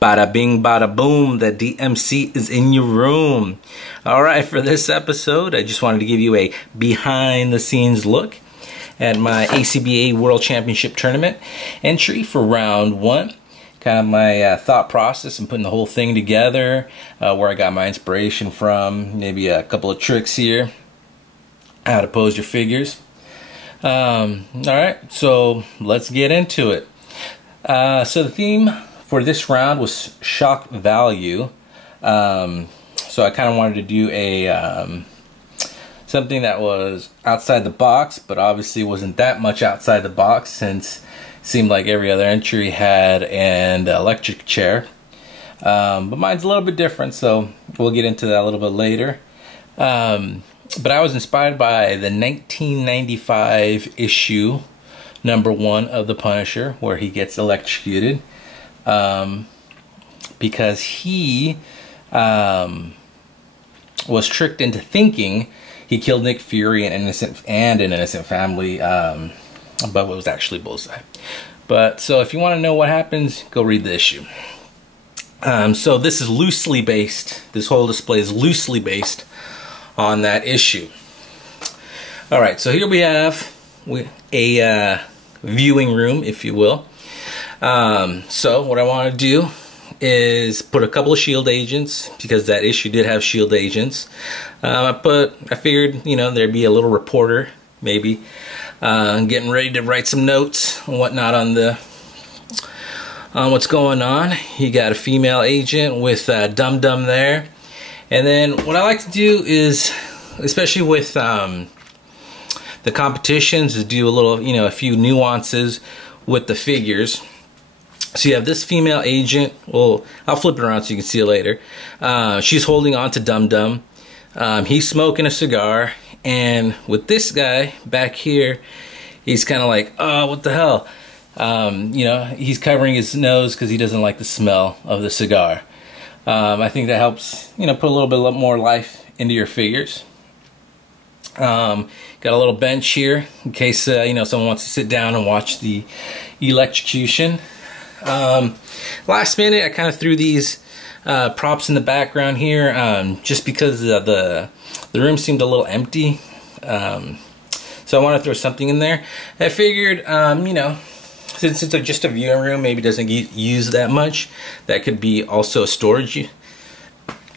Bada bing, bada boom, the DMC is in your room. Alright, for this episode, I just wanted to give you a behind the scenes look at my ACBA World Championship Tournament entry for round one. Kind of my thought process and putting the whole thing together, where I got my inspiration from, maybe a couple of tricks here, how to pose your figures. Alright, so let's get into it. So the theme for this round was shock value. So I kind of wanted to do a something that was outside the box, but obviously wasn't that much outside the box since it seemed like every other entry had an electric chair. But mine's a little bit different, so we'll get into that a little bit later. But I was inspired by the 1995 issue #1 of The Punisher, where he gets electrocuted, because he was tricked into thinking he killed Nick Fury and an innocent family, but it was actually Bullseye. But so if you want to know what happens, go read the issue. So this is loosely based. This whole display is loosely based on that issue. All right, so here we have a viewing room, if you will. So what I want to do is put a couple of shield agents, because that issue did have shield agents. I figured, you know, there'd be a little reporter maybe getting ready to write some notes and whatnot on what's going on. You got a female agent with Dum Dum there. And then what I like to do is, especially with the competitions, is do a little, you know, a few nuances with the figures. So you have this female agent. Well, I'll flip it around so you can see it later. She's holding on to Dum Dum. He's smoking a cigar, and with this guy back here, he's kind of like, oh, what the hell? You know, he's covering his nose because he doesn't like the smell of the cigar. I think that helps, you know, put a little bit more life into your figures. Got a little bench here in case you know, someone wants to sit down and watch the electrocution. Last minute, I kind of threw these props in the background here, just because the room seemed a little empty. So I want to throw something in there. I figured, you know, since it's just a viewing room, maybe doesn't get used that much, that could be also a storage,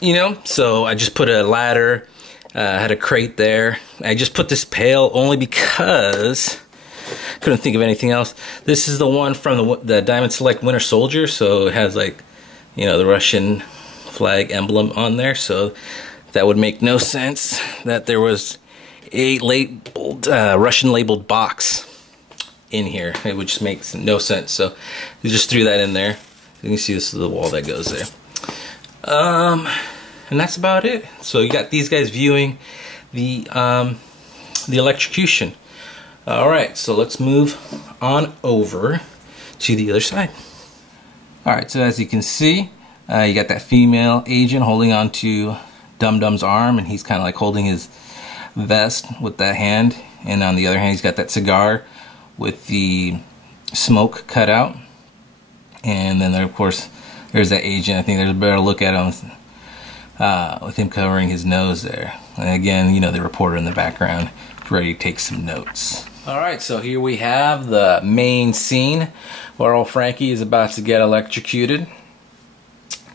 you know. So I just put a ladder, had a crate there. I just put this pail only because couldn't think of anything else. This is the one from the Diamond Select Winter Soldier, so it has, like, you know, the Russian flag emblem on there. So that would make no sense that there was a labeled Russian labeled box in here. It would just make no sense. So you just threw that in there. You can see this is the wall that goes there. And that's about it. So you got these guys viewing the electrocution. Alright, so let's move on over to the other side. Alright, so as you can see, you got that female agent holding on to Dum Dum's arm, and he's kind of like holding his vest with that hand, and on the other hand he's got that cigar with the smoke cut out. And then there, of course, there's that agent. I think there's a better look at him with him covering his nose there. And again, you know, the reporter in the background ready to take some notes. Alright, so here we have the main scene where old Frankie is about to get electrocuted.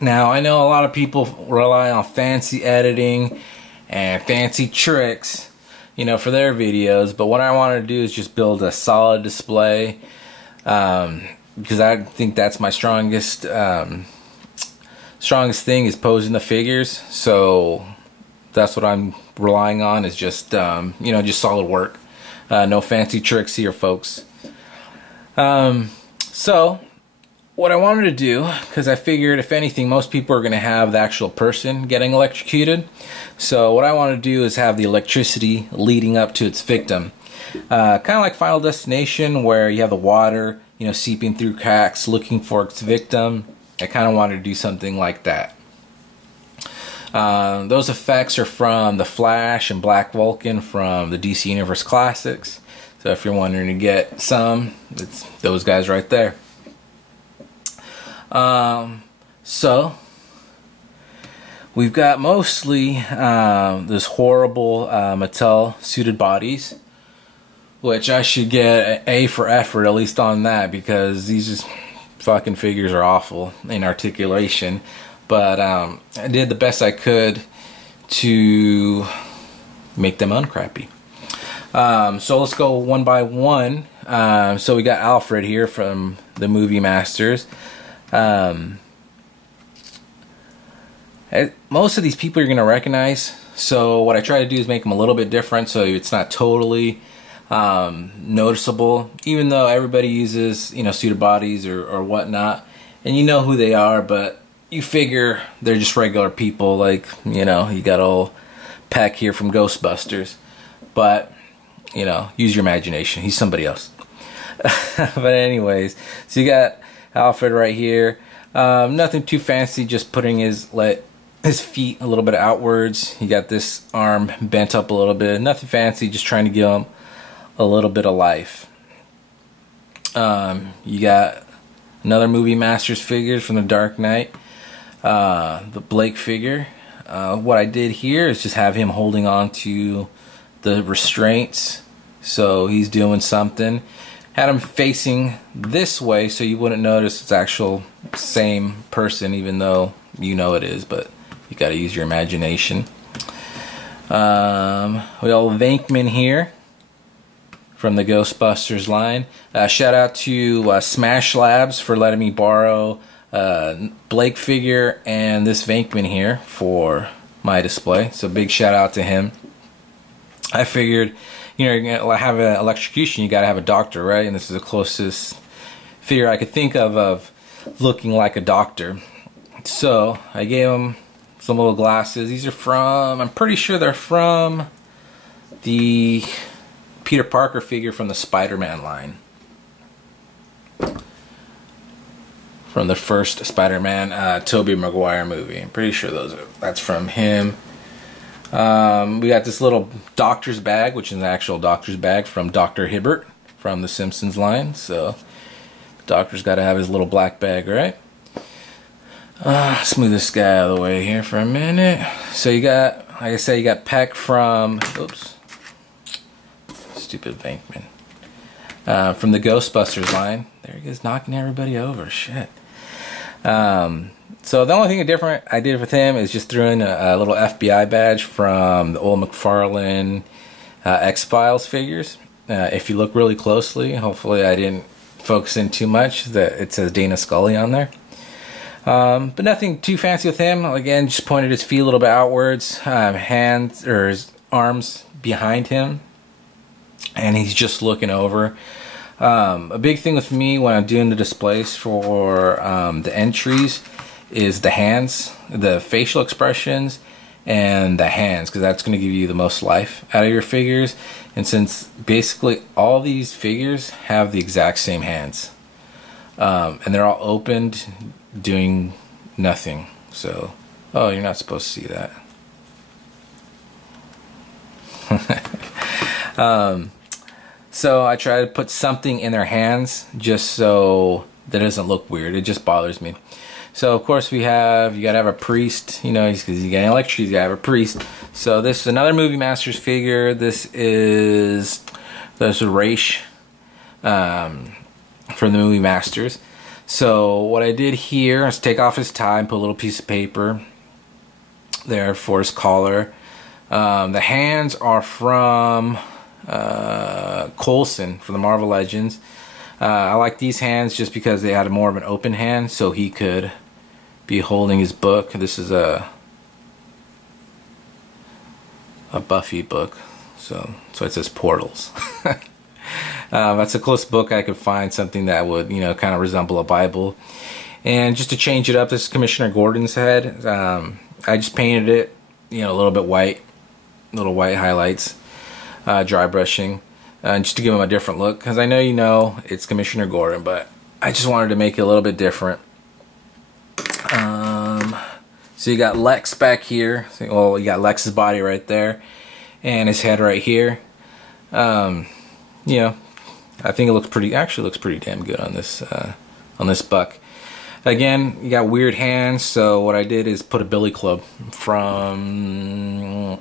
Now, I know a lot of people rely on fancy editing and fancy tricks, you know, for their videos, but what I want to do is just build a solid display, because I think that's my strongest thing, is posing the figures. So that's what I'm relying on, is just you know, just solid work. No fancy tricks here, folks. So what I wanted to do, because I figured if anything, most people are going to have the actual person getting electrocuted. So what I want to do is have the electricity leading up to its victim. Kind of like Final Destination, where you have the water, you know, seeping through cracks looking for its victim. I kind of wanted to do something like that. Those effects are from The Flash and Black Vulcan from the DC Universe Classics. So if you're wondering to get some, it's those guys right there. So we've got mostly this horrible Mattel suited bodies, which I should get an A for effort at least on that, because these just fucking figures are awful in articulation. But I did the best I could to make them uncrappy. So let's go one by one. So we got Alfred here from the Movie Masters. Most of these people you're going to recognize. So what I try to do is make them a little bit different so it's not totally noticeable, even though everybody uses, you know, suited bodies or whatnot, and you know who they are, but you figure they're just regular people. Like, you know, you got old Peck here from Ghostbusters, but you know, use your imagination, he's somebody else. But anyways, so you got Alfred right here. Nothing too fancy, just putting his feet a little bit outwards. You got this arm bent up a little bit, nothing fancy, just trying to give him a little bit of life. You got another Movie Masters figures from the Dark Knight, the Blake figure. What I did here is just have him holding on to the restraints, so he's doing something. Had him facing this way so you wouldn't notice it's actual same person, even though you know it is, but you got to use your imagination. We got Venkman here from the Ghostbusters line. Shout out to Smash Labs for letting me borrow Blake figure and this Venkman here for my display. So big shout out to him. I figured, you know, you're gonna have an electrocution, you gotta have a doctor, right? And this is the closest figure I could think of looking like a doctor. So I gave him some little glasses. These are from, I'm pretty sure they're from the Peter Parker figure from the Spider-Man line, from the first Spider-Man Tobey Maguire movie. I'm pretty sure that's from him. We got this little doctor's bag, which is an actual doctor's bag from Dr. Hibbert from the Simpsons line. So the doctor's got to have his little black bag, right? Smooth this guy out of the way here for a minute. So you got, like I said, you got Peck from, oops, stupid Venkman, from the Ghostbusters line. There he is, knocking everybody over. Shit. So the only thing different I did with him is just threw in a little FBI badge from the old McFarlane X-Files figures. If you look really closely, hopefully I didn't focus in too much, that it says Dana Scully on there. But nothing too fancy with him. Again, just pointed his feet a little bit outwards, hands or his arms behind him, and he's just looking over. A big thing with me when I'm doing the displays for the entries is the hands, the facial expressions, and the hands, because that's going to give you the most life out of your figures. And since basically all these figures have the exact same hands, and they're all opened, doing nothing. So, oh, you're not supposed to see that. So I try to put something in their hands just so that it doesn't look weird. It just bothers me. So of course you gotta have a priest, you know, because you got electricity, you gotta have a priest. So this is another Movie Masters figure. This is Raish from the Movie Masters. So what I did here is take off his tie and put a little piece of paper there for his collar. The hands are from Coulson from the Marvel Legends. I like these hands just because they had more of an open hand, so he could be holding his book. This is a Buffy book, so it says Portals. That's the closest book I could find, something that would, you know, kind of resemble a Bible. And just to change it up, this is Commissioner Gordon's head. I just painted it, you know, a little bit white, little white highlights, dry brushing, just to give him a different look, because I know, you know, it's Commissioner Gordon, but I just wanted to make it a little bit different. So you got Lex back here. Well, you got Lex's body right there, and his head right here. You know, I think it looks pretty. Actually, looks pretty damn good on this buck. Again, you got weird hands, so what I did is put a billy club from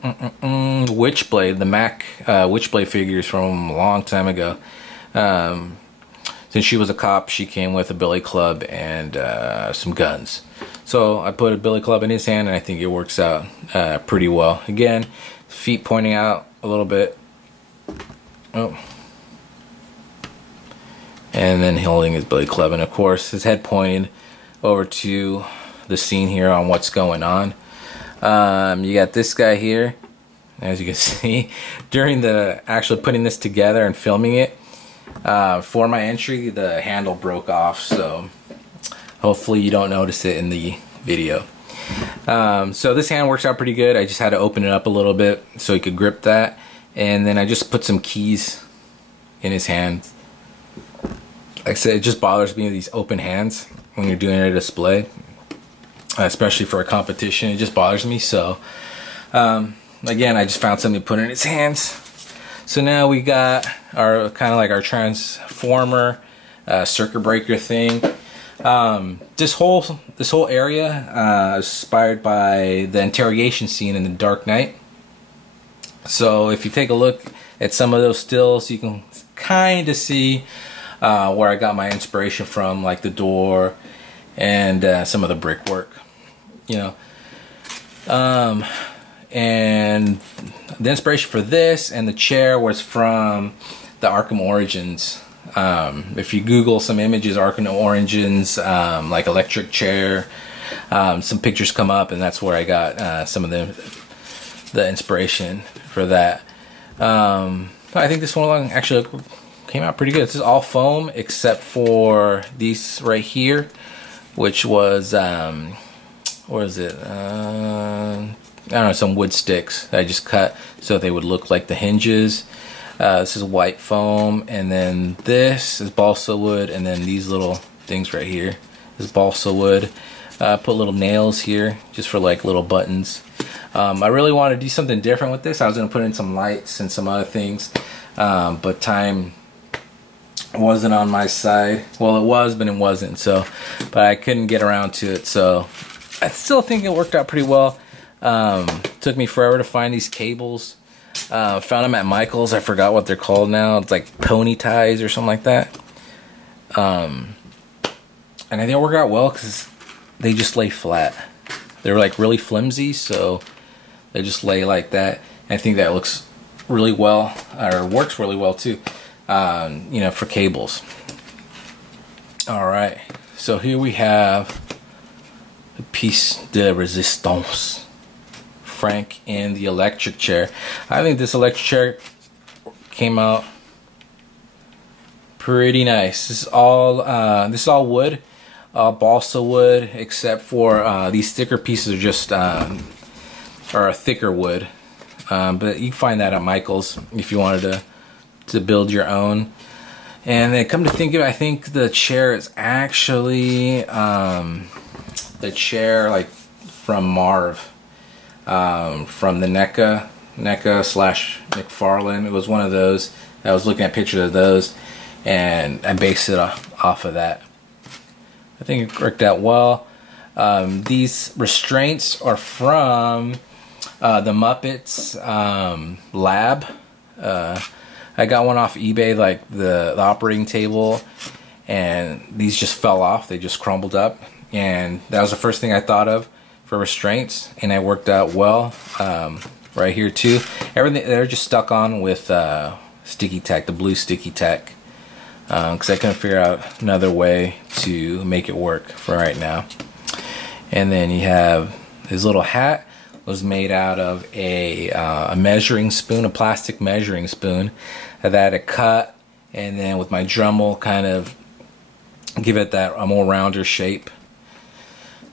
Witchblade, the Mac Witchblade figures from a long time ago. Since she was a cop, she came with a billy club and some guns. So I put a billy club in his hand, and I think it works out pretty well. Again, feet pointing out a little bit. Oh. And then holding his billy club, and of course his head pointed over to the scene here on what's going on. You got this guy here, as you can see, during the actually putting this together and filming it, for my entry, the handle broke off, so hopefully you don't notice it in the video. So this hand works out pretty good. I just had to open it up a little bit so he could grip that, and then I just put some keys in his hand. Like I said, it just bothers me with these open hands when you're doing a display, especially for a competition. It just bothers me. So again, I just found something to put in his hands. So now we got our kind of like our transformer circuit breaker thing. This whole area is inspired by the interrogation scene in The Dark Knight. So if you take a look at some of those stills, you can kind of see where I got my inspiration from, like the door and some of the brickwork, you know. And the inspiration for this and the chair was from the Arkham Origins. If you Google some images, Arkham Origins, like electric chair, some pictures come up, and that's where I got some of the inspiration for that. I think this one actually came out pretty good. This is all foam except for these right here, which was what is it? I don't know, some wood sticks that I just cut so they would look like the hinges. This is white foam, and then this is balsa wood, and then these little things right here is balsa wood. Put little nails here just for like little buttons. I really want to do something different with this. I was going to put in some lights and some other things, but time wasn't on my side. Well, it was, but it wasn't. So, but I couldn't get around to it. So I still think it worked out pretty well. Took me forever to find these cables. Found them at Michael's. I forgot what they're called now. It's like pony ties or something like that. And I think it worked out well because they just lay flat. They're like really flimsy, so they just lay like that. And I think that looks really well, or works really well too, you know, for cables. All right, so here we have a piece de resistance, Frank in the electric chair. I think this electric chair came out pretty nice. This is all wood, balsa wood, except for these thicker pieces are just are a thicker wood. But you can find that at Michael's if you wanted to build your own. And then come to think of it, I think the chair is actually the chair like from Marv, from the NECA slash McFarlane. It was one of those. I was looking at pictures of those, and I based it off of that. I think it worked out well. These restraints are from the Muppets lab. I got one off eBay, like the operating table, and these just fell off. They just crumbled up, and that was the first thing I thought of for restraints, and it worked out well. Right here too, everything they're just stuck on with sticky tack, the blue sticky tack, because I couldn't figure out another way to make it work for right now. And then you have his little hat. Was made out of a measuring spoon, a plastic measuring spoon that I had to cut, and then with my Dremel kind of give it that a more rounder shape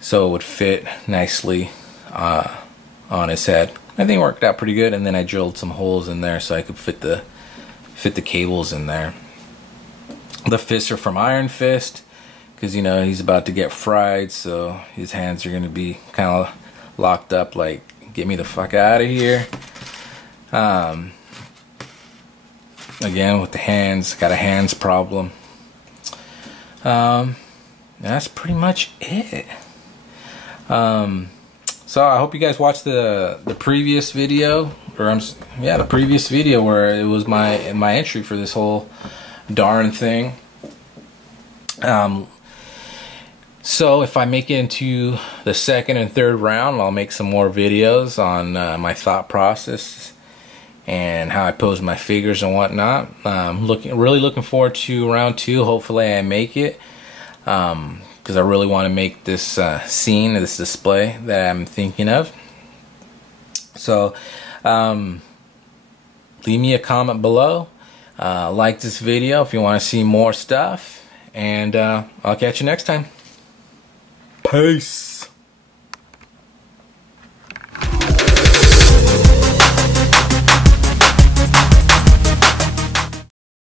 so it would fit nicely on his head. I think it worked out pretty good, and then I drilled some holes in there so I could fit the cables in there. The fists are from Iron Fist because, you know, he's about to get fried, so his hands are going to be kind of locked up, like, get me the fuck out of here. Again with the hands, got a hands problem. And that's pretty much it. So I hope you guys watched the previous video, or the previous video where it was my entry for this whole darn thing. So if I make it into the second and third round, I'll make some more videos on my thought process and how I pose my figures and whatnot. Really looking forward to round 2. Hopefully I make it, because I really want to make this scene, this display that I'm thinking of. So leave me a comment below, like this video if you want to see more stuff, and I'll catch you next time. Peace.